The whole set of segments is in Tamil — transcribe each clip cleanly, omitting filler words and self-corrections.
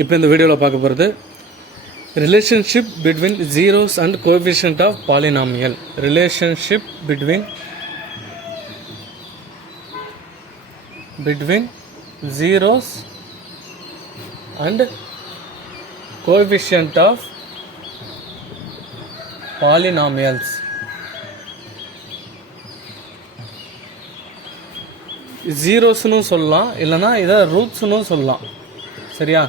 இப்போ இந்த வீடியோவில் பார்க்க போகிறது relationship between zeros and coefficient of polynomial. Relationship between zeros and coefficient of polynomials. ஜீரோஸ்னு சொல்லலாம், இல்லைனா இதை ரூட்ஸ்னு சொல்லலாம். சரியா?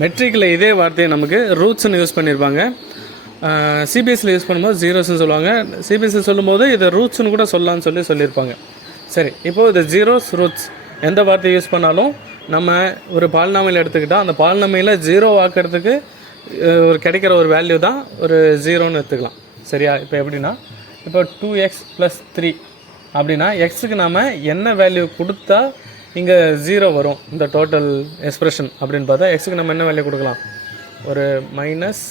மெட்ரிக்கில் இதே வார்த்தையை நமக்கு ரூட்ஸ்னு யூஸ் பண்ணியிருப்பாங்க. சிபிஎஸ்சியில் யூஸ் பண்ணும்போது ஜீரோஸ்னு சொல்லுவாங்க. சிபிஎஸ்சி சொல்லும்போது இதை ரூட்ஸ்னு கூட சொல்லலாம்னு சொல்லியிருப்பாங்க. சரி, இப்போது இது ஜீரோஸ் ரூட்ஸ் எந்த வார்த்தையை யூஸ் பண்ணாலும் நம்ம ஒரு பாலினாமியல் எடுத்துக்கிட்டால் அந்த பாலினாமியலை ஜீரோ ஆக்கிறதுக்கு ஒரு கிடைக்கிற ஒரு வேல்யூ தான் ஒரு ஜீரோன்னு எடுத்துக்கலாம். சரியா? இப்போ எப்படின்னா, இப்போ 2x + 3 அப்படின்னா எக்ஸுக்கு நாம் என்ன வேல்யூ கொடுத்தா இங்கே ஜீரோ வரும் இந்த டோட்டல் எக்ஸ்பிரஷன் அப்படின்னு பார்த்தா எக்ஸுக்கு நம்ம என்ன வேல்யூ கொடுக்கலாம்? ஒரு மைனஸ்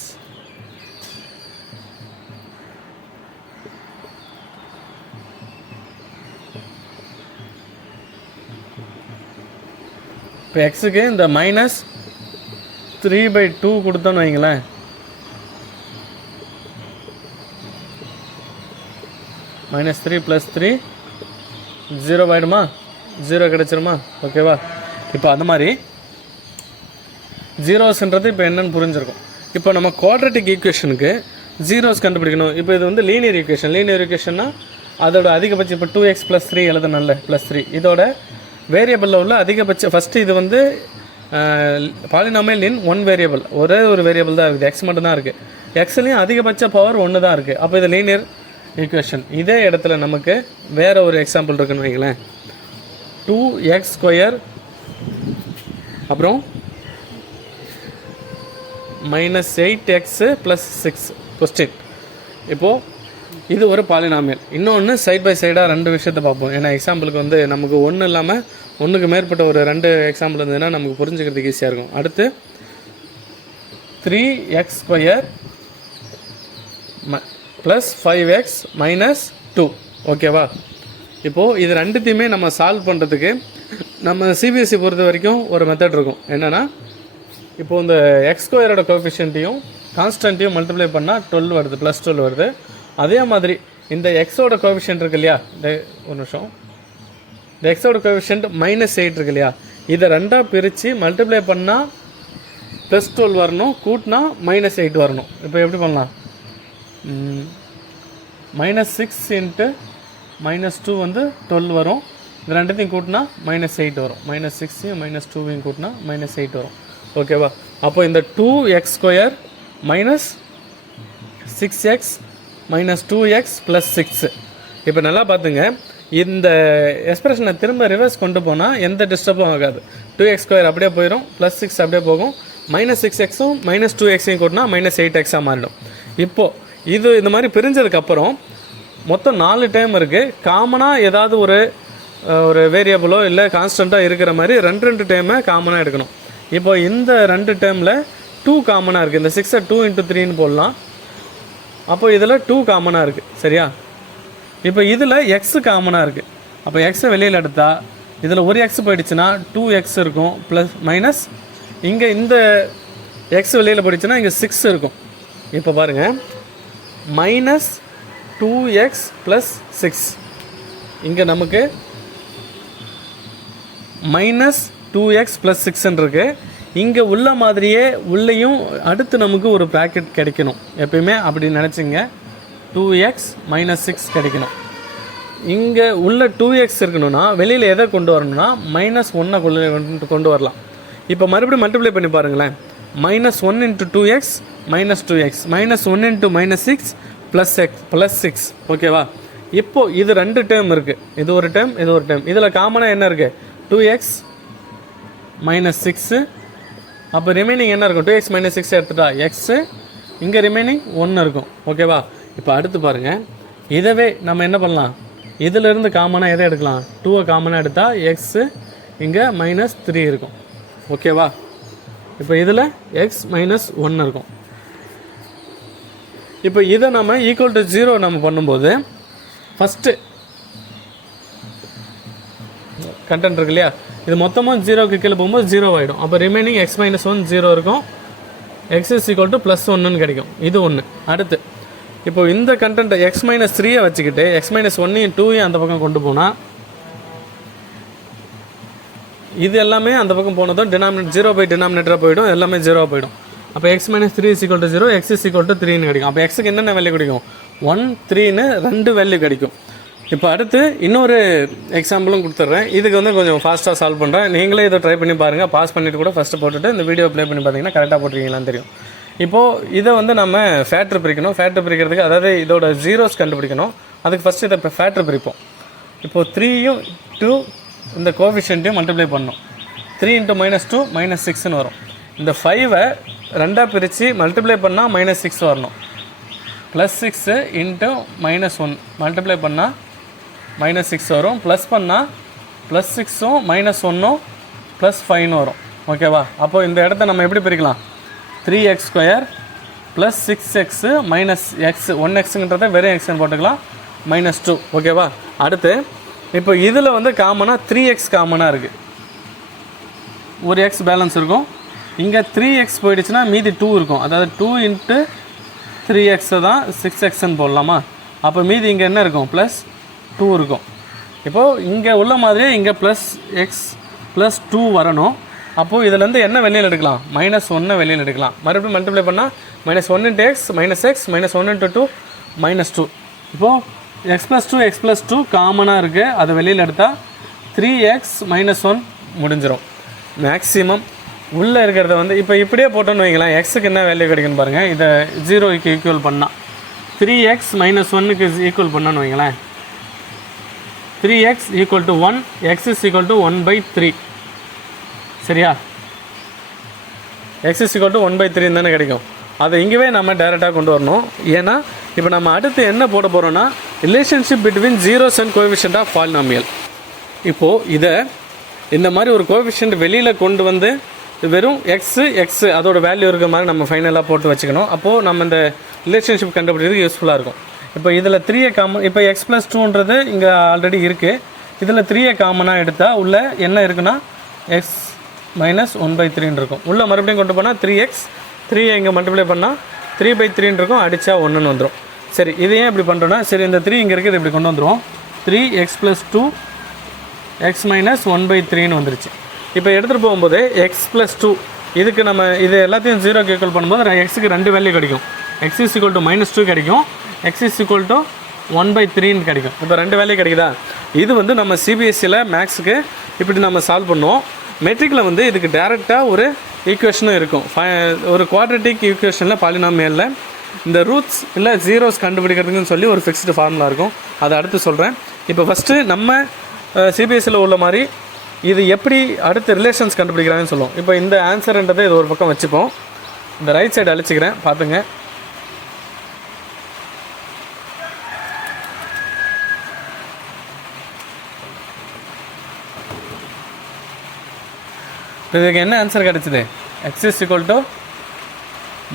இப்போ எக்ஸுக்கு இந்த -3/2 கொடுத்தோன்னு வைங்களேன். -3 + 3 0 ஆகிடுமா? 0 கிடச்சிருமா? ஓகேவா? இப்போ அந்த மாதிரி ஜீரோஸ்ன்றது இப்போ என்னென்னு புரிஞ்சிருக்கும். இப்போ நம்ம குவாட்ரட்டிக் ஈக்குவேஷனுக்கு ஜீரோஸ் கண்டுபிடிக்கணும். இப்போ இது வந்து லீனியர் ஈக்குவேஷன்னா அதோட அதிகபட்சம் இப்போ 2x + 3 எழுதணும்ல, +3 இதோட வேரியபிளில் உள்ள அதிகபட்சம். ஃபஸ்ட்டு இது வந்து பாலினாமியல் இன் ஒன் வேரியபிள், ஒரே ஒரு வேரியபிள் தான் இருக்குது, எக்ஸ் மட்டும் தான் இருக்குது. எக்ஸ்லேயும் அதிகபட்ச பவர் 1 தான் இருக்குது. அப்போ இது லீனியர் ஈக்குவேஷன். இதே இடத்துல நமக்கு வேறு ஒரு எக்ஸாம்பிள் இருக்குன்னு வைங்களேன். 2x² அப்புறம் -8x + 6 கொஸ்டின். இப்போது இது ஒரு பாலினாமியல். இன்னொன்று சைட் பை சைடாக ரெண்டு விஷயத்தை பார்ப்போம். ஏன்னா எக்ஸாம்பிளுக்கு வந்து நமக்கு ஒன்று இல்லாமல் ஒன்றுக்கு மேற்பட்ட ஒரு 2 எக்ஸாம்பிள் இருந்ததுன்னா நமக்கு புரிஞ்சுக்கிறதுக்கு ஈஸியாக இருக்கும். அடுத்து 3x² + 5x - 2. ஓகேவா? இப்போது இது ரெண்டுத்தையுமே நம்ம சால்வ் பண்ணுறதுக்கு நம்ம சிபிஎஸ்சி பொறுத்த வரைக்கும் ஒரு மெத்தட் இருக்கும். என்னென்னா, இப்போது இந்த x² கோஎஃபிஷியன்ட்டையும் கான்ஸ்டன்ட்டையும் மல்டிப்ளை பண்ணால் 12 வருது, +12 வருது. அதே மாதிரி இந்த எக்ஸோட கோஎஃபிஷியன்ட் இருக்கு இல்லையா, ஒரு நிமிஷம், இந்த எக்ஸோட கோஎஃபிஷியன்ட் -8 இருக்கு இல்லையா, இதை ரெண்டாக பிரித்து மல்டிப்ளை பண்ணால் +12 வரணும், கூட்டினா -8 வரணும். இப்போ எப்படி பண்ணலாம்? -6 × -2 வந்து 12 வரும். இது ரெண்டுத்தையும் கூட்டினா -8 வரும். -6 -2 கூட்டினா -8 வரும். ஓகேவா? அப்போ இந்த 2x² - 6x - 2x + 6. இப்போ நல்லா பார்த்துங்க, இந்த எக்ஸ்பிரஷனை திரும்ப ரிவர்ஸ் கொண்டு போனால் எந்த டிஸ்டர்பும் ஆகாது. 2x² அப்படியே போயிடும், +6 அப்படியே போகும். -6xம் -2xையும் கூட்டினா -8x மாறிடும். இப்போது இது இந்த மாதிரி பிரிஞ்சதுக்கப்புறம் மொத்தம் 4 டைம் இருக்குது. காமனாக ஏதாவது ஒரு வேரியபிளோ இல்லை கான்ஸ்டண்ட்டாக இருக்கிற மாதிரி 2 டைமை காமனாக எடுக்கணும். இப்போ இந்த 2 டைமில் 2 காமனாக இருக்குது. இந்த 6ஐ 2 × 3ன்னு போடலாம். அப்போ இதில் 2 காமனாக இருக்குது. சரியா? இப்போ இதில் எக்ஸ் காமனாக இருக்குது. அப்போ எக்ஸை வெளியில் எடுத்தால் இதில் ஒரு எக்ஸ் போயிடுச்சுன்னா 2x இருக்கும், ப்ளஸ் இங்கே இந்த எக்ஸ் வெளியில் போயிடுச்சுன்னா இங்கே 6 இருக்கும். இப்போ பாருங்கள், -2x + 6. இங்கே நமக்கு -2x + 6 இருக்கு. இங்கே உள்ள மாதிரியே உள்ளேயும் அடுத்து நமக்கு ஒரு ப்ராக்கெட் கிடைக்கணும். எப்பயுமே அப்படி நினச்சிங்க, 2x - 6 கிடைக்கணும். இங்கே உள்ள 2x இருக்கணும்னா வெளியில் எதை கொண்டு வரணும்னா -1 கொண்டு வரலாம். இப்போ மறுபடியும் மல்டிப்ளை பண்ணி பாருங்களேன். -1 × 2x - 2x -1 × -6 + 6. ஓகேவா? இப்போது இது 2 டேர்ம் இருக்குது. இது ஒரு டேர்ம், இது ஒரு டேர்ம். இதில் காமனாக என்ன இருக்குது? 2x - 6. அப்போ ரிமைனிங் என்ன இருக்கும்? 2x - 6 எடுத்துட்டா எக்ஸு, இங்கே ரிமைனிங் 1 இருக்கும். ஓகேவா? இப்போ அடுத்து பாருங்கள், இதவே நம்ம என்ன பண்ணலாம்? இதிலிருந்து காமனாக எதை எடுக்கலாம்? 2ஐ காமனாக எடுத்தால் எக்ஸு, இங்கே -3 இருக்கும். ஓகேவா? இப்போ இதில் x - 1 இருக்கும். இப்போ இதை நம்ம = 0 நம்ம பண்ணும்போது ஃபஸ்ட்டு கண்டென்ட் இருக்கு இல்லையா, இது மொத்தமாக 0க்கு கீழே போகும்போது 0 ஆகிடும். அப்போ ரிமைனிங் x மைனஸ் 1 0 இருக்கும். x is equal to plus 1ன்னு கிடைக்கும். இது ஒன்று. அடுத்து இப்போ இந்த கண்டென்ட்டை x மைனஸ் 3யை வச்சுக்கிட்டு x மைனஸ் 1ஐயும் 2ஐயும் அந்த பக்கம் கொண்டு போனால் இது எல்லாமே அந்த பக்கம் போனதும் டினாமினேட் 0 பை டினாமினேட்டராக போயிடும், எல்லாமே 0 போயிடும். அப்போ x minus 3 is equal to 0, x is equal to 3ன்னு கிடைக்கும். அப்போ எக்ஸுக்கு என்னென்ன வேல்யூ கிடைக்கும்? 1 3ன்னு 2 வேல்யூ கிடைக்கும். இப்போ அடுத்து இன்னொரு எக்ஸாம்பிளும் கொடுத்துட்றேன். இதுக்கு வந்து கொஞ்சம் ஃபாஸ்ட்டாக சால்வ் பண்ணுறேன். நீங்களே இதை ட்ரை பண்ணி பாருங்கள். பாஸ் பண்ணிவிட்டு கூட ஃபஸ்ட்டு போட்டுட்டு இந்த வீடியோ ப்ளே பண்ணி பார்த்தீங்கன்னா கரெக்டாக போட்டிருக்கீங்களான்னு தெரியும். இப்போது இதை வந்து நம்ம ஃபேக்டர் பிரிக்கணும். ஃபேக்டர் பிரிக்கிறதுக்கு அதாவது இதோட ஜீரோஸ் கண்டுபிடிக்கணும். அதுக்கு ஃபஸ்ட்டு இதை இப்போ ஃபேக்டர் பிரிப்போம். இப்போது 3யும் 2 இந்த கோஎஃபிஷியன்ட்டையும் மல்டிப்ளை பண்ணணும். 3 × -2 -6ன்னு வரும். இந்த 5ஐ 2ஆக பிரித்து மல்டிப்ளை பண்ணால் -6 வரணும். +6 × -1 மல்டிப்ளை பண்ணால் -6 வரும். ப்ளஸ் பண்ணால் +6ம் -1ம் +5ன்னு வரும். ஓகேவா? அப்போது இந்த இடத்த நம்ம எப்படி பிரிக்கலாம்? 3x² + 6x - x 1xங்கிறத வெறும் xன்னு போட்டுக்கலாம். -2. ஓகேவா? அடுத்து இப்போ இதில் வந்து காமனாக 3x காமனாக இருக்குது. ஒரு x பேலன்ஸ் இருக்கும். இங்கே 3x போயிடுச்சுன்னா மீதி 2 இருக்கும். அதாவது 2 × 3x தான் 6xன்னு போடலாமா? அப்போ மீதி இங்கே என்ன இருக்கும்? +2 இருக்கும். இப்போது இங்கே உள்ள மாதிரியே இங்கே +x +2 வரணும். அப்போது இதிலேருந்து என்ன வெளியில் எடுக்கலாம்? -1 வெளியில் எடுக்கலாம். மறுபடியும் மல்டிப்ளை பண்ணால் -1 × x -x -1 × 2 -2. இப்போது x + 2 x + 2 காமனாக இருக்குது. அதை வெளியில் எடுத்தால் 3x - 1 முடிஞ்சிடும். மேக்ஸிமம் உள்ளே இருக்கிறத வந்து இப்போ இப்படியே போட்டோன்னு வைங்களேன். எக்ஸுக்கு என்ன வேல்யூ கிடைக்குன்னு பாருங்கள். இதை 0க்கு ஈக்குவல் பண்ணால் 3x - 1க்கு ஈக்குவல் பண்ணான்னு வைங்களேன். 3x = 1, x is equal to 1/3. சரியா? x is equal to 1/3 தானே கிடைக்கும். அதை இங்கேவே நம்ம டைரெக்டாக கொண்டு வரணும். ஏன்னா இப்போ நம்ம அடுத்து என்ன போட போகிறோன்னா relationship between zeros and coefficient of polynomial. இப்போது இதை இந்த மாதிரி ஒரு கோஎஃபிஷியன்ட் வெளியில் கொண்டு வந்து வெறும் எக்ஸ் அதோட வேல்யூ இருக்கிற மாதிரி நம்ம ஃபைனலாக போட்டு வச்சுக்கணும். அப்போது நம்ம இந்த ரிலேஷன்ஷிப் கண்டுபிடிக்கிறதுக்கு யூஸ்ஃபுல்லாக இருக்கும். இப்போ இதில் 3 காமன், இப்போ x + 2ன்றது இங்கே ஆல்ரெடி இருக்குது. இதில் 3 காமனாக எடுத்தால் உள்ள என்ன இருக்குன்னா x - 1/3 இருக்கும். உள்ளே மறுபடியும் கொண்டு போனால் 3x 3 இங்கே மல்டிப்ளை பண்ணால் 3/3 இருக்கும். அடித்தா 1ன்னு வந்துடும். சரி, இது ஏன் இப்படி பண்ணுறோன்னா, சரி இந்த 3 இங்கே இருக்குது, இப்படி கொண்டு வந்துடுவோம். 3x + 2 x - 1/3ன்னு வந்துருச்சு. இப்போ எடுத்துகிட்டு போகும்போது x + 2 இதுக்கு நம்ம இது எல்லாத்தையும் 0க்கு ஈக்குவல் பண்ணும்போது எக்ஸுக்கு 2 வேல்யூ கிடைக்கும். x is equal to -2 கிடைக்கும், x is equal to 1/3ன்னு கிடைக்கும். இப்போ 2 வேல்யூ கிடைக்குதா? இது வந்து நம்ம சிபிஎஸ்சியில் மேக்ஸுக்கு இப்படி நம்ம சால்வ் பண்ணுவோம். மெட்ரிக்கில் வந்து இதுக்கு டேரெக்டாக ஒரு ஈக்குவேஷனும் இருக்கும். ஒரு குவாட்ரட்டிக் ஈக்குவேஷனில் பாலினாமியலில் இந்த ரூட்ஸ் இல்லை ஜீரோஸ் கண்டுபிடிக்கிறதுக்குன்னு சொல்லி ஒரு ஃபிக்ஸ்டு ஃபார்முலா இருக்கும். அதை அடுத்து சொல்கிறேன். இப்போ ஃபஸ்ட்டு நம்ம சிபிஎஸ்சியில் உள்ள மாதிரி இது எப்படி அடுத்த ரிலேஷன்ஸ் கண்டுபிடிக்கிறாங்கன்னு சொல்லுவோம். இப்போ இந்த ஆன்சர்ன்றதை இது ஒரு பக்கம் வச்சுப்போம். இந்த ரைட் சைடு அழிச்சிக்கிறேன், பார்த்துங்க. இதுக்கு என்ன ஆன்சர் கிடச்சிது? x is equal to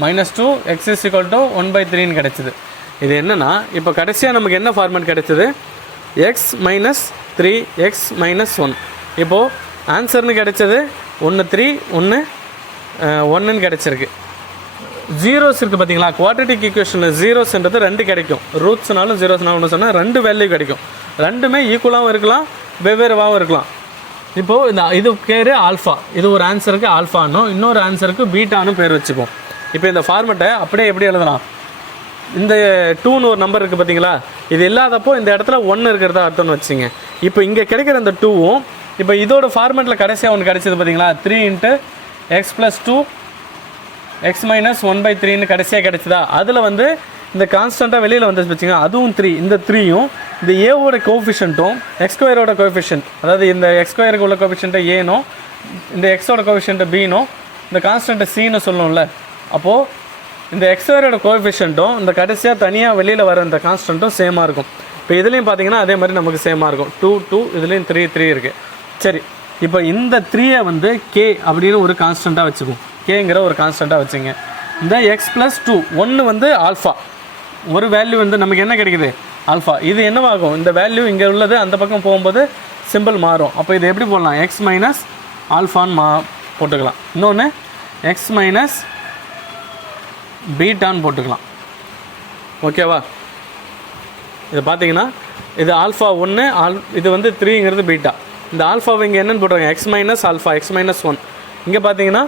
-2, x is equal to 1/3ன்னு கிடச்சிது. இது என்னென்னா இப்போ கடைசியாக நமக்கு என்ன ஃபார்மேட் கிடச்சிது? x - 3 x - 1. இப்போது ஆன்சர்னு கிடச்சது 1 3 1 1ன்னு கிடச்சிருக்கு. ஜீரோஸ் இருக்குது பார்த்தீங்களா? குவாட்ரட்டிக் ஈக்குவேஷனில் ஜீரோஸ்ன்றது 2 கிடைக்கும். ரூட்ஸ்னாலும் ஜீரோஸ்னாலும் ஒன்று சொன்னால் 2 வேல்யூ கிடைக்கும். ரெண்டுமே ஈக்குவலாகவும் இருக்கலாம், வெவ்வேறுவாகவும் இருக்கலாம். இப்போது இந்த இது பேர் ஆல்ஃபா. இது ஒரு ஆன்சருக்கு ஆல்ஃபானும் இன்னொரு ஆன்சருக்கு பீட்டானு பேர் வச்சுப்போம். இப்போ இந்த ஃபார்மெட்டை அப்படியே எப்படி எழுதலாம்? இந்த 2ன்னு ஒரு நம்பர் இருக்குது பார்த்தீங்களா? இது இல்லாதப்போ இந்த இடத்துல 1 இருக்கிறதா அர்த்தம்னு வச்சுங்க. இப்போ இங்கே கிடைக்கிற அந்த 2வும் இப்போ இதோட ஃபார்மெட்டில் கடைசியாக ஒன்று கிடைச்சது பார்த்தீங்களா? 3 × x + 2 x - 1/3ன்னு கடைசியாக கிடைச்சதா? அதில் வந்து இந்த கான்ஸ்டண்ட்டாக வெளியில் வந்து வச்சுங்க. அதுவும் 3. இந்த 3யும் இந்த ஏவோட கோஎஃபிஷியன்ட்டும் x² கோஎஃபிஷியன்ட், அதாவது இந்த x² உள்ள கோஎஃபிஷியன்ட்டை ஏனோ இந்த எக்ஸோட கோஎஃபிஷியன்ட்டை பீனோ இந்த கான்ஸ்டண்ட்டை சீன்னு சொல்லணும்ல. அப்போது இந்த x² கோஎஃபிஷியன்ட்டும் இந்த கடைசியாக தனியாக வெளியில் வர இந்த கான்ஸ்டண்ட்டும் சேமாக இருக்கும். இப்போ இதுலேயும் பார்த்தீங்கன்னா அதே மாதிரி நமக்கு சேமாக இருக்கும். 2 2 இதுலேயும் 3 3 இருக்குது. சரி, இப்போ இந்த 3ஐ வந்து k அப்படின்னு ஒரு கான்ஸ்டண்ட்டாக வச்சுக்கும். கேங்கிற ஒரு கான்ஸ்டண்ட்டாக வச்சுங்க. இந்த x + 2 1 வந்து ஆல்ஃபா, ஒரு வேல்யூ வந்து நமக்கு என்ன கிடைக்குது? ஆல்ஃபா. இது என்னவாகும்? இந்த வேல்யூ இங்கே உள்ளது அந்த பக்கம் போகும்போது சிம்பிள் மாறும். அப்போ இது எப்படி போடலாம், எக்ஸ் மைனஸ் ஆல்ஃபான்னு போட்டுக்கலாம். இன்னொன்று எக்ஸ் மைனஸ் பீட்டான்னு போட்டுக்கலாம். ஓகேவா? இது பார்த்தீங்கன்னா இது ஆல்ஃபா 1, இது வந்து 3ங்கிறது பீட்டா. இந்த ஆல்ஃபாவை இங்கே என்னென்னு போட்டுருங்க, X minus alpha, X minus 1. இங்கே பார்த்தீங்கன்னா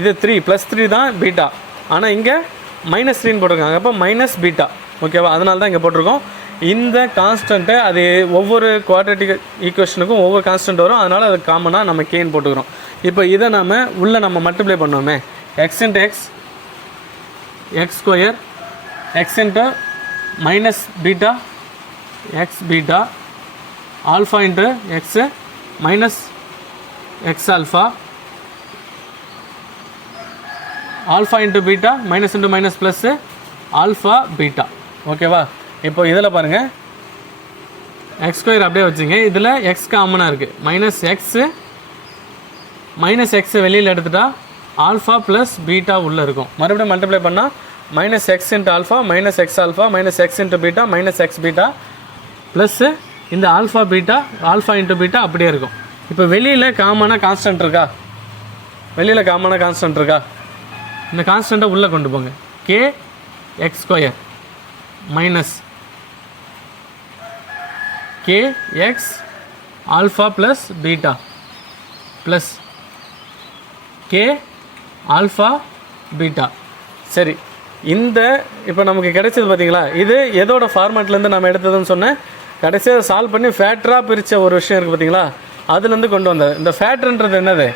இது 3 +3 தான் பீட்டா, ஆனால் இங்கே -3ன்னு போட்டிருக்காங்க. அப்போ மைனஸ் பீட்டா. ஓகேவா? அதனால தான் இங்கே போட்டிருக்கோம். இந்த கான்ஸ்டண்ட்டை அது ஒவ்வொரு குவாட்ரேட்டிக் ஈக்குவேஷனுக்கும் ஒவ்வொரு கான்ஸ்டன்ட் வரும், அதனால் அது காமனாக நம்ம கேன்னு போட்டுக்கிறோம். இப்போ இதை நம்ம மல்டிப்ளை பண்ணோமே, x into x x square, x into minus beta x beta, alpha into x minus x alpha, alpha into beta minus into minus plus alpha beta. ஓகேவா? இப்போ இதில் பாருங்கள், எக்ஸ் ஸ்கொயர் அப்படியே வச்சுங்க. இதில் எக்ஸ் காமனாக இருக்குது, மைனஸ் எக்ஸு வெளியில் எடுத்துட்டா ஆல்ஃபா ப்ளஸ் பீட்டா உள்ளே இருக்கும். மறுபடியும் மல்டிப்ளை பண்ணால் minus x into alpha minus x alpha minus x into beta minus x beta plus இந்த alpha beta alpha into beta அப்படியே இருக்கும். இப்போ வெளியில் காமனாக கான்ஸ்டன்ட் இருக்கா, இந்த கான்ஸ்டண்ட்டை உள்ளே கொண்டு போங்க. K X square minus K X alpha plus beta plus K alpha beta. சரி, இந்த இப்போ நமக்கு கிடைச்சது பார்த்தீங்களா, இது எதோட ஃபார்மேட்லேருந்து நம்ம எடுத்ததுன்னு சொன்னேன். கடைசியாக சால்வ் பண்ணி ஃபேக்டராக பிரித்த ஒரு விஷயம் இருக்குது பார்த்தீங்களா, அதுலேருந்து கொண்டு வந்தது. இந்த ஃபேக்டர்ன்றது என்னது,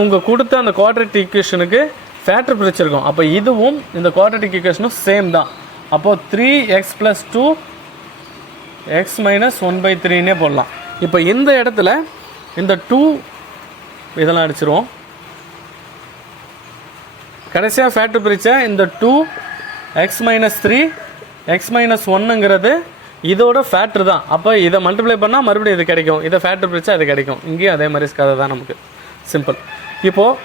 உங்கள் கொடுத்த அந்த குவாட்ரேட்டிக் ஈக்குவேஷனுக்கு ஃபேக்டர் பிரிச்சிருக்கோம். அப்போ இதுவும் இந்த குவாட்ரேட்டிக் ஈக்குவேஷனும் சேம் தான். அப்போது 3x + 2x - 1/3ன்னே போடலாம். இப்போ இந்த இடத்துல இந்த 2 இதெல்லாம் அடிச்சிருவோம். கடைசியாக ஃபேக்டர் பிரித்தா இந்த 2x - 3 x - 1ங்கிறது இதோட ஃபேக்டர் தான். அப்போ இதை மல்டிப்ளை பண்ணால் மறுபடியும் இது கிடைக்கும், இதை ஃபேக்டர் பிரித்தா அது கிடைக்கும். இங்கேயும் அதே மாதிரி கதை தான், நமக்கு சிம்பிள். இப்போது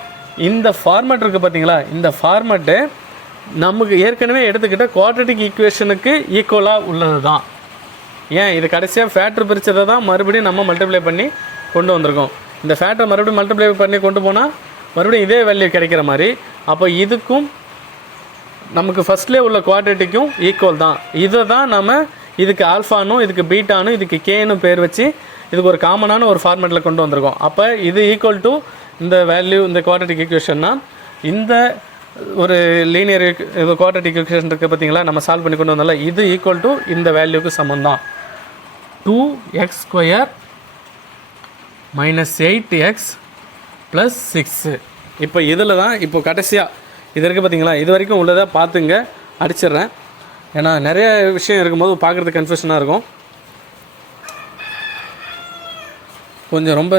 இந்த ஃபார்மேட் இருக்குது பார்த்தீங்களா, இந்த ஃபார்மேட்டு நமக்கு ஏற்கனவே எடுத்துக்கிட்ட குவாட்ரேட்டிக் ஈக்குவேஷனுக்கு ஈக்குவலாக உள்ளது தான். ஏன், இது கடைசியாக ஃபேக்டர் பிரித்ததை தான் மறுபடியும் நம்ம மல்டிப்ளை பண்ணி கொண்டு வந்திருக்கோம். இந்த ஃபேக்டரை மறுபடியும் மல்டிப்ளை பண்ணி கொண்டு போனால் மறுபடியும் இதே வேல்யூ கிடைக்கிற மாதிரி. அப்போ இதுக்கும் நமக்கு ஃபஸ்ட்லேயே உள்ள குவாட்ரேட்டிக்கும் ஈக்குவல் தான். இதை தான் நம்ம இதுக்கு ஆல்ஃபானும் இதுக்கு பீட்டானும் இதுக்கு கேனும் பேர் வச்சு இதுக்கு ஒரு காமனான ஒரு ஃபார்மேட்டில் கொண்டு வந்திருக்கோம். அப்போ இது ஈக்குவல் டு இந்த வேல்யூ, இந்த குவாட்ரேட்டிக் ஈக்குவேஷன்னா இந்த ஒரு லீனியர் குவாட்ரேட்டிக் ஈக்குவேஷன் இருக்குது பார்த்தீங்களா, நம்ம சால்வ் பண்ணி கொண்டு வந்தால இது ஈக்குவல் டு இந்த வேல்யூக்கு சமம் தான். 2x square minus 8x plus 6. இப்போ இதில் தான் இப்போ கடைசியாக இது இருக்குது பார்த்தீங்களா, இது வரைக்கும் உள்ளதை பார்த்துங்க, அடிச்சிடுறேன். ஏன்னா நிறைய விஷயம் இருக்கும்போது பார்க்குறதுக்கு கன்ஃபியூஷனாக இருக்கும். கொஞ்சம் ரொம்ப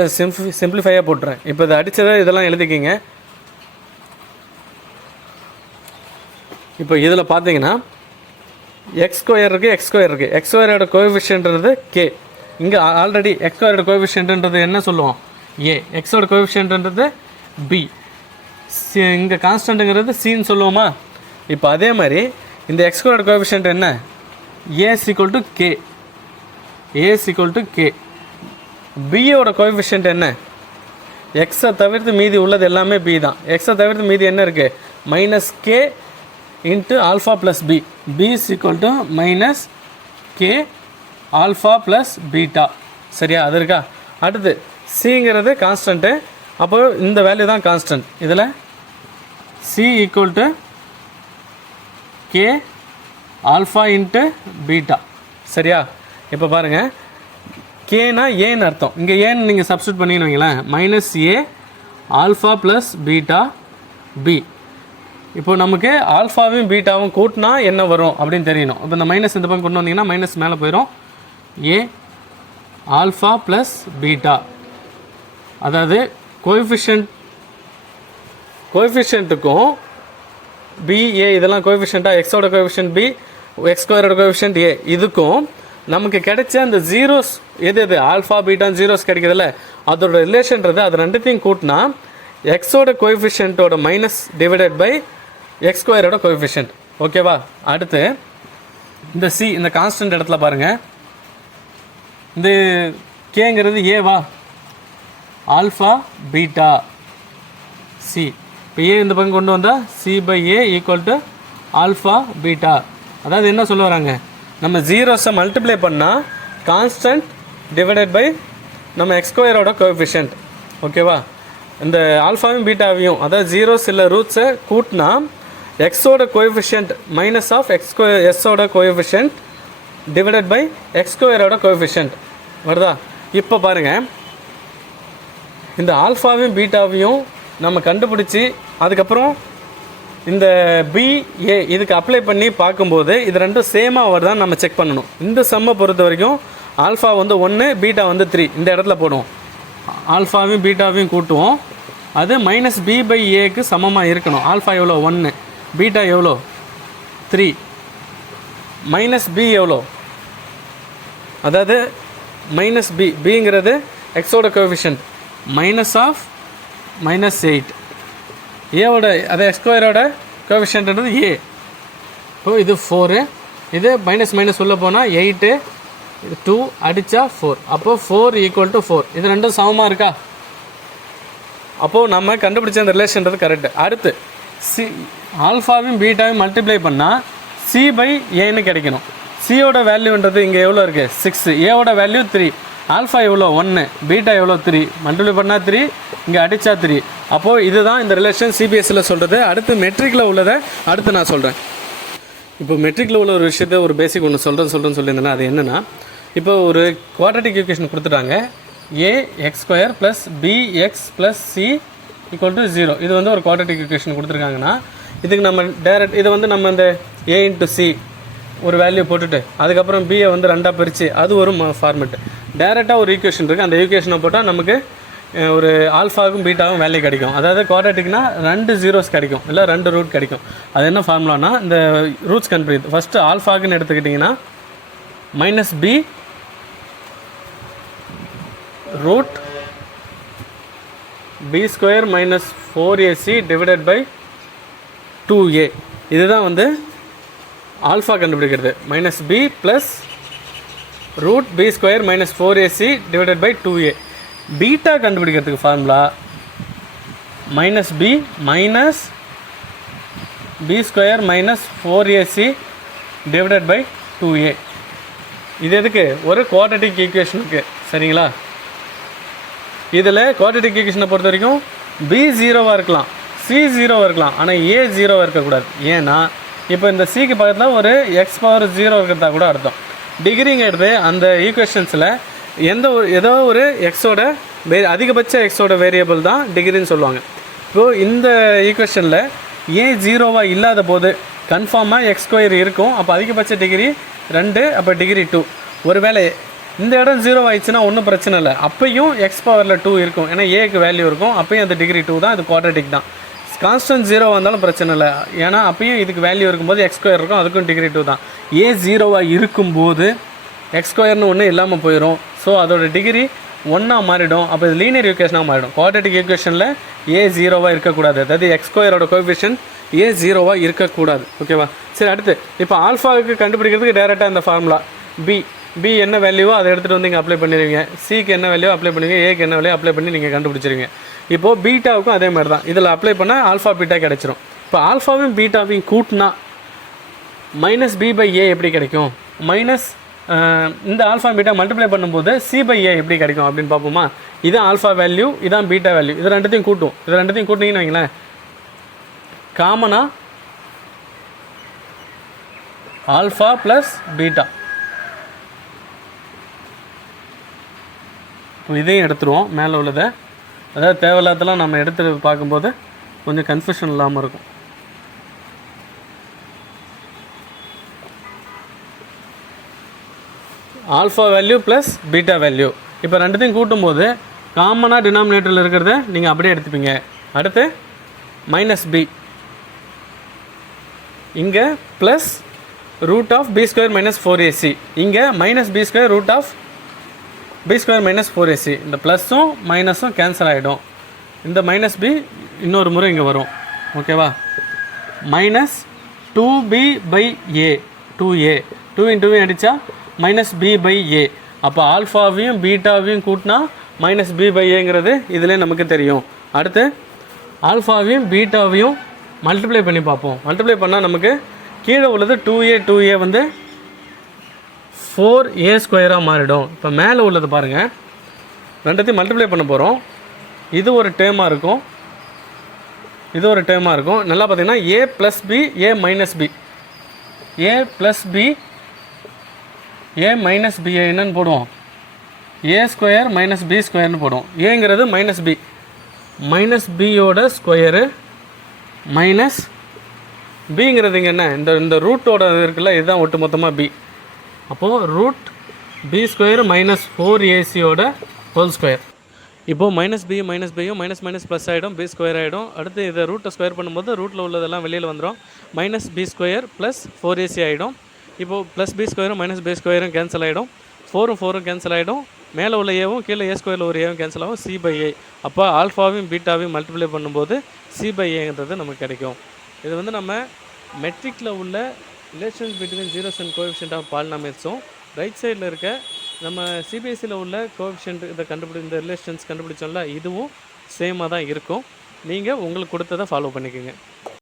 சிம்பிளிஃபையாக போட்டுறேன். இப்போ இதை அடித்ததை இதெல்லாம் எழுதிக்கிங்க. இப்போ இதில் பார்த்தீங்கன்னா எக்ஸ் ஸ்கொயர் இருக்குது, எக்ஸ் ஸ்கொயரோட கோஎஃபிஷியன்ட்ன்றது கே. இங்கே ஆல்ரெடி எக்ஸ் ஸ்கொயரோட கோஎஃபிஷியன்ட்ன்றது என்ன சொல்லுவோம், ஏ. எக்ஸோட கோஎஃபிஷியன்ட்ன்றது பி. இங்கே கான்ஸ்டன்ட்டுங்கிறது சின்னு சொல்லுவோமா. இப்போ அதே மாதிரி இந்த எக்ஸ் ஸ்கொயரோட கோஎஃபிஷியன்ட் என்ன, ஏ ஈக்குவல் டு கே. பியோட கோஎஃபிஷியன்ட் என்ன, எக்ஸை தவிர்த்து மீதி உள்ளது எல்லாமே பி தான். எக்ஸை தவிர்த்து மீதி என்ன இருக்குது, minus K into alpha plus B. B is equal to minus K alpha plus beta. சரியா, அது இருக்கா. அடுத்து சிங்கிறது கான்ஸ்டன்ட்டு. அப்போ இந்த வேல்யூ தான் கான்ஸ்டன்ட். இதில் C equal to K alpha into beta. சரியா, இப்போ பாருங்கள், கேனா ஏன்னு அர்த்தம். இங்கே ஏன்னு நீங்கள் சப்ஸ்டியூட் பண்ணின்னு வைங்களேன், minus A alpha plus beta B. இப்போ நமக்கு ஆல்ஃபாவையும் பீட்டாவும் கூட்டினா என்ன வரும் அப்படின்னு தெரியணும். இப்போ இந்த மைனஸ் இந்த பக்கம் கொண்டு வந்தீங்கன்னா மைனஸ் மேலே போயிடும். ஏ ஆல்ஃபா ப்ளஸ் பீட்டா, அதாவது கோஎஃபிஷியன்ட்டுக்கும் பிஏ இதெல்லாம் கோஎஃபிஷியண்ட்டாக, எக்ஸோட கோஎஃபிஷியன்ட் பி, எக்ஸ் ஸ்கொயரோட கோஎஃபிஷியன்ட் ஏ, இதுக்கும் நமக்கு கிடைச்ச அந்த ஜீரோஸ் எது ஆல்ஃபா பீட்டான் ஜீரோஸ் கிடைக்கிறதுல அதோட ரிலேஷன்றது, அது ரெண்டுத்தையும் கூட்டினா எக்ஸோட கோஎஃபிஷியன்ட்டோட மைனஸ் டிவைடட் பை எக்ஸ் ஸ்கொயரோட கோஎஃபிஷியன்ட். ஓகேவா. அடுத்து இந்த சி, இந்த கான்ஸ்டன்ட் இடத்துல பாருங்கள், இந்த கேங்கிறது ஏவா, ஆல்ஃபா பீட்டா சி. இப்போ ஏ இந்த பக்கம் கொண்டு வந்தால் C/A equal to alpha beta. அதாவது என்ன சொல்ல வராங்க, நம்ம ஜீரோஸை மல்டிப்ளை பண்ணால் கான்ஸ்டன்ட் டிவைடட் பை நம்ம எக்ஸ்கொயரோட கோஎஃபிஷியன்ட். ஓகேவா? இந்த ஆல்ஃபாவையும் பீட்டாவையும் அதாவது ஜீரோஸ் இல்லை ரூட்ஸை கூட்டினா எக்ஸோட கோஎஃபிஷியன்ட் மைனஸ் ஆஃப் எஸ்ஸோட கோஎஃபிஷியன்ட் டிவைடட் பை எக்ஸ்கொயரோட கோஎஃபிஷியன்ட் வருதா? இப்போ பாருங்கள், இந்த ஆல்ஃபாவையும் பீட்டாவையும் நம்ம கண்டுபிடிச்சி அதுக்கப்புறம் இந்த BA இதுக்கு அப்ளை பண்ணி பார்க்கும்போது இது ரெண்டும் சேமாக வருதான்னு நம்ம செக் பண்ணணும். இந்த சம்மை பொறுத்த வரைக்கும் ஆல்ஃபா வந்து 1, பீட்டா வந்து 3 இந்த இடத்துல போடுவோம். ஆல்ஃபாவையும் பீட்டாவையும் கூட்டுவோம். அது -B/Aக்கு சமமாக இருக்கணும். ஆல்ஃபா எவ்வளோ 1, பீட்டா எவ்வளோ 3, -B எவ்வளோ, அதாவது -B, பிங்கிறது எக்ஸோட கோஎஃபிஷியன்ட் -8, ஏவோட அதை எக்ஸ்கொயரோட கோஎஃபிஷியன்ட்ன்றது A. இப்போ இது 4, இது மைனஸ் உள்ளே போனால் 8, 2 அடித்தா 4. அப்போது 4 = 4. இது ரெண்டும் சமமாக இருக்கா? அப்போது நம்ம கண்டுபிடிச்ச அந்த ரிலேஷன்றது கரெக்டு. அடுத்து ஆல்ஃபாவையும் பீட்டாவையும் மல்டிப்ளை பண்ணால் C/Aன்னு கிடைக்கணும். சியோட வேல்யூன்றது இங்கே எவ்வளோ இருக்குது 6, ஏவோட வேல்யூ 3, ஆல்ஃபா எவ்வளோ 1, பீட்டா எவ்வளோ 3, மல்டிப்ளை பண்ணால் 3, இங்கே அடித்தா 3. அப்போது இதுதான் இந்த ரிலேஷன் CBSEல சொல்கிறது. அடுத்து மெட்ரிக்கில் உள்ளதை அடுத்து நான் சொல்கிறேன். இப்போ மெட்ரிக்கில் உள்ள ஒரு விஷயத்தை ஒரு பேசிக் ஒன்று சொல்கிறேன்னு சொல்லியிருந்தேன்னா அது என்னென்னா, இப்போ ஒரு குவாட்ரட்டிக் ஈக்குவேஷன் கொடுத்துட்டாங்க. AX² + BX + C = 0. இது வந்து ஒரு குவாட்ரட்டிக் ஈக்குவேஷன் கொடுத்துருக்காங்கன்னா இதுக்கு நம்ம டைரக்ட் இதை வந்து நம்ம இந்த A × C ஒரு வேல்யூ போட்டுட்டு அதுக்கப்புறம் பியை வந்து 2ஆக பிரித்து அது ஒரு ஃபார்மெட்டு. டைரெக்டாக ஒரு ஈக்குவேஷன் இருக்குது. அந்த ஈக்குவேஷனை போட்டால் நமக்கு ஒரு ஆல்ஃபாவுக்கும் பீட்டாவும் வேல்யூ கிடைக்கும். அதாவது குவாட்ரட்டிக்னா 2 ஜீரோஸ் கிடைக்கும், இல்லை 2 ரூட் கிடைக்கும். அது என்ன ஃபார்முலானா இந்த ரூட்ஸ் கண்டுபிடிக்கும். ஃபஸ்ட்டு ஆல்ஃபாக்குன்னு எடுத்துக்கிட்டிங்கன்னா -B root B² - 4AC divided by 2A. இதுதான் வந்து ஆல்ஃபா கண்டுபிடிக்கிறது. -B + root B² - 4AC divided by 2A. Beta கண்டுபிடிக்கிறதுக்கு formula -B - B² - 4AC divided by 2A. இது எதுக்கு? ஒரு குவாட்ரட்டிக் ஈக்குவேஷனுக்கு. சரிங்களா? இதில் குவாட்ரட்டிக் ஈக்குவேஷனை பொறுத்த வரைக்கும் B 0வாக இருக்கலாம், C 0வாக இருக்கலாம், ஆனால் A 0வாக இருக்கக்கூடாது. ஏன்னா இப்போ இந்த சிக்கு பக்கத்தில் ஒரு x⁻0 இருக்கிறதா கூட அர்த்தம். டிகிரிங்கிறது அந்த ஈக்குவேஷன்ஸில் ஏதோ ஒரு எக்ஸோட அதிகபட்ச எக்ஸோட வேரியபிள் தான் டிகிரின்னு சொல்லுவாங்க. இப்போது இந்த ஈக்குவேஷனில் A 0வாக இல்லாத போது கன்ஃபார்மாக x² இருக்கும். அப்போ அதிகபட்ச டிகிரி 2, அப்போ டிகிரி 2. ஒருவேளை இந்த இடம் 0 ஆயிடுச்சுன்னா ஒன்றும் பிரச்சனை இல்லை, அப்பையும் x⁻2 இருக்கும். ஏன்னா ஏக்கு வேல்யூ இருக்கும், அப்பையும் அது டிகிரி 2 தான். அது குவாட்ரட்டிக் தான். கான்ஸ்டன்ட் 0 வந்தாலும் பிரச்சனை இல்லை, ஏன்னா அப்பையும் இதுக்கு வேல்யூ இருக்கும்போது x² இருக்கும், அதுக்கும் டிகிரி 2 தான். A 0வாக இருக்கும்போது x² ஒன்று இல்லாமல் போயிடும். ஸோ அதோட டிகிரி 1ஆக மாறிடும். அப்போ இது லீனியர் ஈக்குவேஷனாக மாறிடும். குவாட்ரட்டிக் ஈக்குவேஷனில் A 0வாக இருக்கக்கூடாது, அதாவது x² கோஎஃபிஷியன்ட் A 0வாக இருக்கக்கூடாது. ஓகேவா? சரி, அடுத்து இப்போ ஆல்ஃபாவுக்கு கண்டுபிடிக்கிறதுக்கு டேரெக்டாக இந்த ஃபார்முலா B என்ன வேல்யூவோ அதை எடுத்துகிட்டு வந்து இங்கே அப்ளை பண்ணிடுவீங்க. சிக்கு என்ன வேல்யூ அப்ளை பண்ணுவீங்க, ஏக்கு என்ன வேல்யூ அப்ளை பண்ணி நீங்கள் கண்டுபிடிச்சிருவீங்க. இப்போது பீட்டாவுக்கும் அதே மாதிரி தான். இதில் அப்ளை பண்ணால் ஆல்ஃபா பீட்டா கிடச்சிரும். இப்போ ஆல்ஃபாவையும் பீட்டாவையும் கூட்டினா -B/A எப்படி கிடைக்கும்? இந்த ஆல்ஃபா பீட்டா மல்டிப்ளை பண்ணும்போது C/A எப்படி கிடைக்கும் அப்படின்னு பார்ப்போமா? இதான் ஆல்ஃபா வேல்யூ, இதான் பீட்டா வேல்யூ. இது ரெண்டுத்தையும் கூட்டும். இது ரெண்டுத்தையும் கூட்டினீங்கன்னு வைங்களேன், காமனாக ஆல்ஃபா ப்ளஸ் பீட்டா. இதையும் எடுத்துருவோம் மேலே உள்ளதை. அதாவது தேவையில்லாதெல்லாம் நம்ம எடுத்து பார்க்கும்போது கொஞ்சம் கன்ஃபியூஷன் இல்லாமல் இருக்கும். Alpha value plus beta value. இப்போ ரெண்டுத்தையும் கூட்டும்போது காமனாக டினாமினேட்டரில் இருக்கிறத நீங்கள் அப்படியே எடுத்துப்பீங்க. அடுத்து -B இங்கே plus root of B² - 4AC, இங்கே -B² root of B² - 4AC. இந்த ப்ளஸ்ஸும் மைனஸும் கேன்சல் ஆகிடும். இந்த -B இன்னொரு முறை இங்கே வரும். ஓகேவா? -2B/A 2A 2 × 2 அடித்தா -B/A. அப்போ ஆல்ஃபாவையும் பீட்டாவையும் கூட்டினா மைனஸ் பி பை ஏங்கிறது இதிலே நமக்கு தெரியும். அடுத்து ஆல்ஃபாவையும் பீட்டாவையும் மல்டிப்ளை பண்ணி பார்ப்போம். மல்டிப்ளை பண்ணால் நமக்கு கீழே உள்ளது 2a வந்து 4a ஸ்கொயராக மாறிடும். இப்போ மேலே உள்ளது பாருங்கள், ரெண்டுத்தையும் மல்டிப்ளை பண்ண போகிறோம். இது ஒரு டேர்மாக இருக்கும், இது ஒரு டேர்மாக இருக்கும். நல்லா பார்த்தீங்கன்னா a + b a minus b, a + b a minus b என்னன்னு போடுவோம், a ஸ்கொயர் மைனஸ் b ஸ்கொயர்னு போடுவோம். ஏங்கிறது மைனஸ் b, மைனஸ் பியோட ஸ்கொயரு மைனஸ் பிங்கிறது இங்கே என்ன, இந்த ரூட்டோட இருக்குல்ல, இதுதான் ஒட்டு மொத்தமாக b. அப்போது root b square minus 4ac whole square. இப்போது மைனஸ் பி மைனஸ் பியும் மைனஸ் மைனஸ் ப்ளஸ் ஆகிடும், பி ஸ்கொயர் ஆகிடும். அடுத்து இதை ரூட்டை ஸ்கொயர் பண்ணும்போது ரூட்டில் உள்ளதெல்லாம் வெளியில் வந்துடும். Minus B square plus 4ac ஆகிடும். இப்போது ப்ளஸ் பி ஸ்கொயரும் மைனஸ் பி ஸ்கொயரும் கேன்சல் ஆகிடும், 4ம் கேன்சல் ஆகிடும். மேலே உள்ள ஏவும் கீழே a ஸ்கொயரில் ஒரு ஏவும் கேன்சல் ஆகும், c பை a. அப்போ ஆல்ஃபாவையும் பீட்டாவையும் மல்டிப்ளை பண்ணும்போது c பை ஏங்கிறது நமக்கு கிடைக்கும். இது வந்து நம்ம மெட்ரிக்கில் உள்ள relations between zeros and coefficient of பாலினாமியல்ஸும் ரைட் சைடில் இருக்க நம்ம சிபிஎஸ்சியில் உள்ள கோஎஃபிஷியன்ட் இதை இந்த ரிலேஷன்ஸ் கண்டுபிடிச்சோம்ல, இதுவும் சேமாக தான் இருக்கும். நீங்கள் உங்களுக்கு கொடுத்ததை ஃபாலோ பண்ணிக்கோங்க.